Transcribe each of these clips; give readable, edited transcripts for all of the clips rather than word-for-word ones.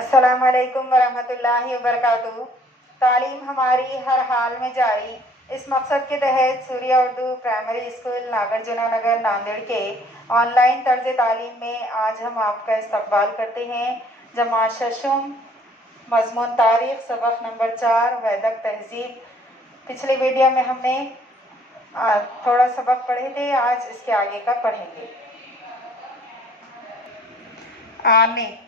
अस्सलाम वालेकुम वरहमतुल्लाहि वबरकातुहू। तालीम हमारी हर हाल में जारी, इस मकसद के तहत सूर्या उर्दू प्राइमरी स्कूल नागार्जुना नगर नांदेड़ के ऑनलाइन तर्ज तालीम में आज हम आपका इस्तकबाल करते हैं। जमात शशम, मजमून तारीख, सबक नंबर 4, वैदक तहजीब। पिछले वीडियो में हमने थोड़ा सबक पढ़े थे, आज इसके आगे का पढ़ेंगे। आने,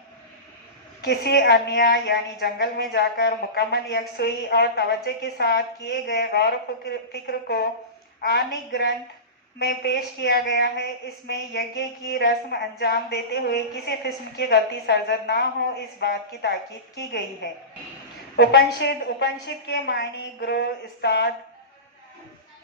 किसी अन्य यानी जंगल में जाकर मुकम्मल यकसुई और तवज्जो के साथ किए गए गौर फिक्र को आने ग्रंथ में पेश किया गया है। इसमें यज्ञ की रस्म अंजाम देते हुए किसी किस्म की गलती सरजद ना हो, इस बात की ताकीद की गई है। उपनिषद के मायने गुरु उस्ताद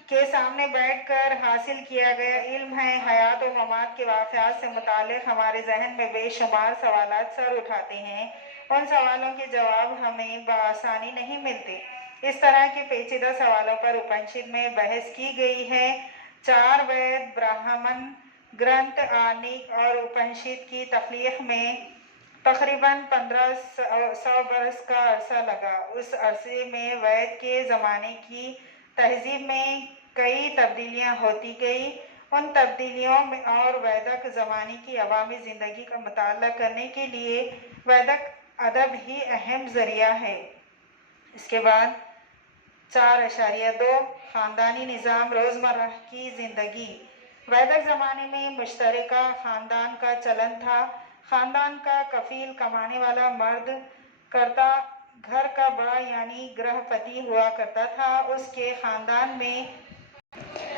के सामने बैठकर हासिल किया गया इल्म है। हयात और ममात के वाक़यात से मुताल्लिक़ हमारे जहन में बेशुमार सवालात सर उठाते हैं। उन सवालों के जवाब हमें बआसानी नहीं मिलते। इस तरह के पेचीदा सवालों पर उपनिषद में बहस की गई है। 4 वेद, ब्राह्मण ग्रंथ, आनिक और उपनिषद की तख्लीक़ में तकरीबन 1500 बरस का अरसा लगा। उस अरसे में वैद के ज़माने की तहजीब में कई तब्दीलियाँ होती गई। उन तब्दीलियों में और वैदक ज़माने की अवामी ज़िंदगी का मुताला करने के लिए वैदक अदब ही अहम ज़रिया है। इसके बाद 4.2 ख़ानदानी निज़ाम रोज़मर्रा की ज़िंदगी। वैदक ज़माने में मुश्तरका ख़ानदान का चलन था। ख़ानदान का कफ़ील कमाने वाला मर्द करता घर का बड़ा यानी गृहपति हुआ करता था। उसके ख़ानदान में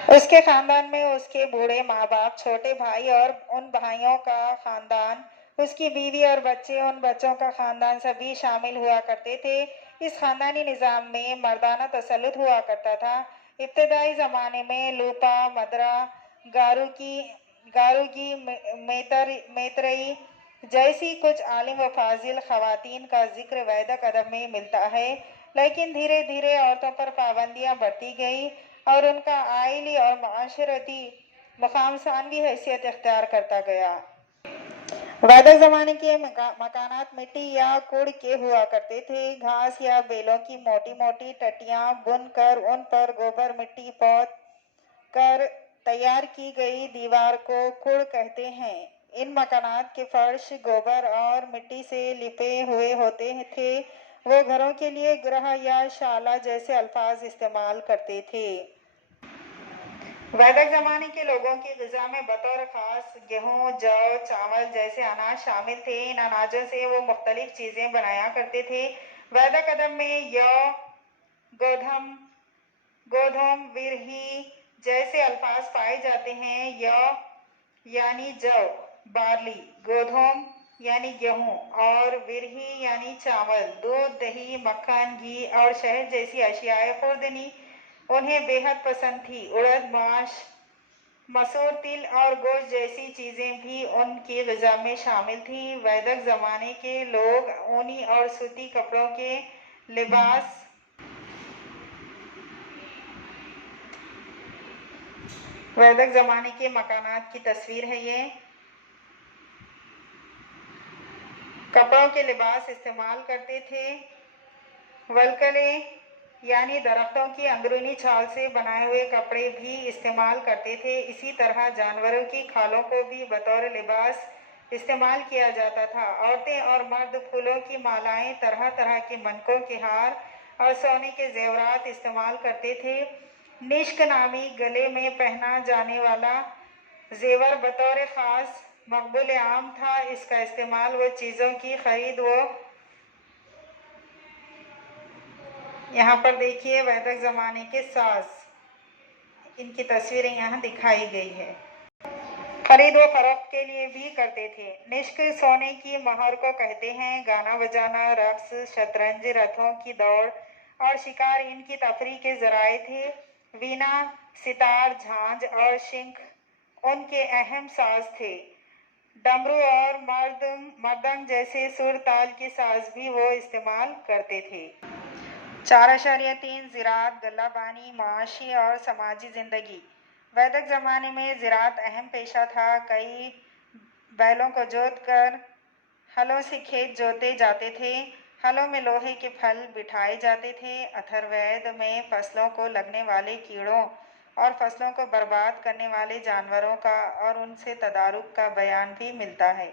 उसके बूढ़े माँ बाप, छोटे भाई और उन भाइयों का ख़ानदान, उसकी बीवी और बच्चे, उन बच्चों का ख़ानदान सभी शामिल हुआ करते थे। इस ख़ानदानी निज़ाम में मर्दाना तसल्लुत हुआ करता था। इब्तदाई ज़माने में लूपा, मदरा, गारुगी, मैत्रेयी जैसी कुछ आलिम व फाजिल ख़वातीन का जिक्र वैदक अदब में मिलता है, लेकिन धीरे धीरे औरतों पर पाबंदियाँ बढ़ती गई और उनका आइली और माशरती मकाम सानवी हैसियत इख्तियार करता गया। वैदिक ज़माने के मकानात मिट्टी या कुड़ के हुआ करते थे। घास या बेलों की मोटी मोटी टटियाँ बुन कर उन पर गोबर मिट्टी पोत कर तैयार की गई दीवार को कुड़ कहते हैं। इन मकानात के फर्श गोबर और मिट्टी से लिपे हुए होते थे। वो घरों के लिए गृह या शाला जैसे अल्फाज इस्तेमाल करते थे। वैदिक ज़माने के लोगों की ग़िज़ा में बतौर ख़ास गेहूँ, जौ, चावल जैसे अनाज शामिल थे। इन अनाजों से वो मुख्तलिफ चीज़ें बनाया करते थे। वैदिक अदब में यौ, गोधूम, विरही जैसे अल्फाज पाए जाते हैं। यौ यानी जौ, बार्ली, गोधूम यानी गेहूँ और विरही यानी चावल। दूध, दही, मक्खन, घी और शहद जैसी अशियाए खुर्दनी उन्हें बेहद पसंद थी। उड़द, माश, मसूर, तिल और गोश्त जैसी चीज़ें भी उनकी ग़िज़ा में शामिल थीं। वैदिक ज़माने के लोग ऊनी और सूती कपड़ों के लिबास वैदिक ज़माने के मकानात की तस्वीर है ये। कपड़ों के लिबास इस्तेमाल करते थे। वलकले यानी दरख्तों की अंदरूनी छाल से बनाए हुए कपड़े भी इस्तेमाल करते थे। इसी तरह जानवरों की खालों को भी बतौर लिबास इस्तेमाल किया जाता था। औरतें और मर्द फूलों की मालाएं, तरह तरह के मनकों के हार और सोने के जेवरात इस्तेमाल करते थे। निश्क नामी गले में पहना जाने वाला जेवर बतौर ख़ास मकबूल आम था। इसका इस्तेमाल वो चीज़ों की खरीद वो यहाँ पर देखिए वैदिक ज़माने के साज, इनकी तस्वीरें यहाँ दिखाई गई है। खरीद व फरोख्त के लिए भी करते थे। निश्क सोने की मोहर को कहते हैं। गाना बजाना, रक्स, शतरंज, रथों की दौड़ और शिकार इनकी तफरीह के ज़राए थे। वीणा, सितार, झांझ और शिंख उनके अहम साज थे। डमरू और मर्दंग जैसे सुर ताल के साज भी वो इस्तेमाल करते थे। 4.3 ज़राअत, गल्लाबानी, माशी और समाजी ज़िंदगी। वैदिक ज़माने में ज़राअत अहम पेशा था। कई बैलों को जोत कर हलों से खेत जोते जाते थे। हलों में लोहे के फल बिठाए जाते थे। अथर्ववेद में फसलों को लगने वाले कीड़ों और फसलों को बर्बाद करने वाले जानवरों का और उनसे तदारुक का बयान भी मिलता है।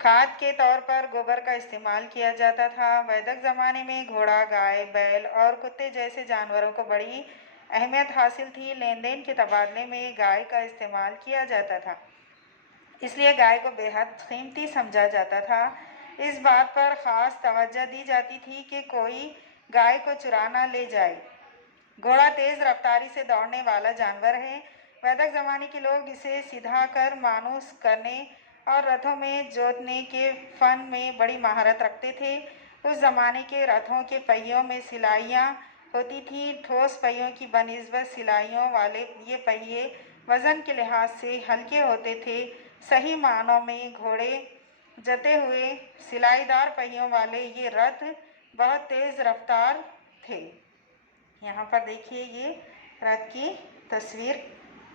खाद के तौर पर गोबर का इस्तेमाल किया जाता था। वैदिक ज़माने में घोड़ा, गाय, बैल और कुत्ते जैसे जानवरों को बड़ी अहमियत हासिल थी। लेन देन के तबादले में गाय का इस्तेमाल किया जाता था, इसलिए गाय को बेहद कीमती समझा जाता था। इस बात पर ख़ास तवज्जो दी जाती थी कि कोई गाय को चुरा ना ले जाए। घोड़ा तेज़ रफ्तारी से दौड़ने वाला जानवर है। वैदिक ज़माने के लोग इसे सीधा कर मानुस करने और रथों में जोतने के फन में बड़ी महारत रखते थे। उस ज़माने के रथों के पहियों में सिलाइयाँ होती थीं। ठोस पहियों की बनिस्बत सिलाइयों वाले ये पहिए वज़न के लिहाज से हल्के होते थे। सही मानों में घोड़े जते हुए सिलाईदार पहियों वाले ये रथ बहुत तेज़ रफ्तार थे। यहाँ पर देखिए ये रथ की तस्वीर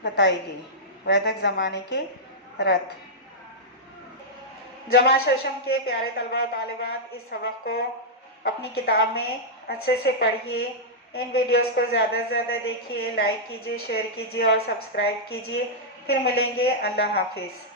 बताई गई, वैदिक ज़माने के रथ। जमा शशम के प्यारे तलबा और तालिबात, इस सबक को अपनी किताब में अच्छे से पढ़िए। इन वीडियोस को ज़्यादा से ज़्यादा देखिए, लाइक कीजिए, शेयर कीजिए और सब्सक्राइब कीजिए। फिर मिलेंगे। अल्लाह हाफिज़।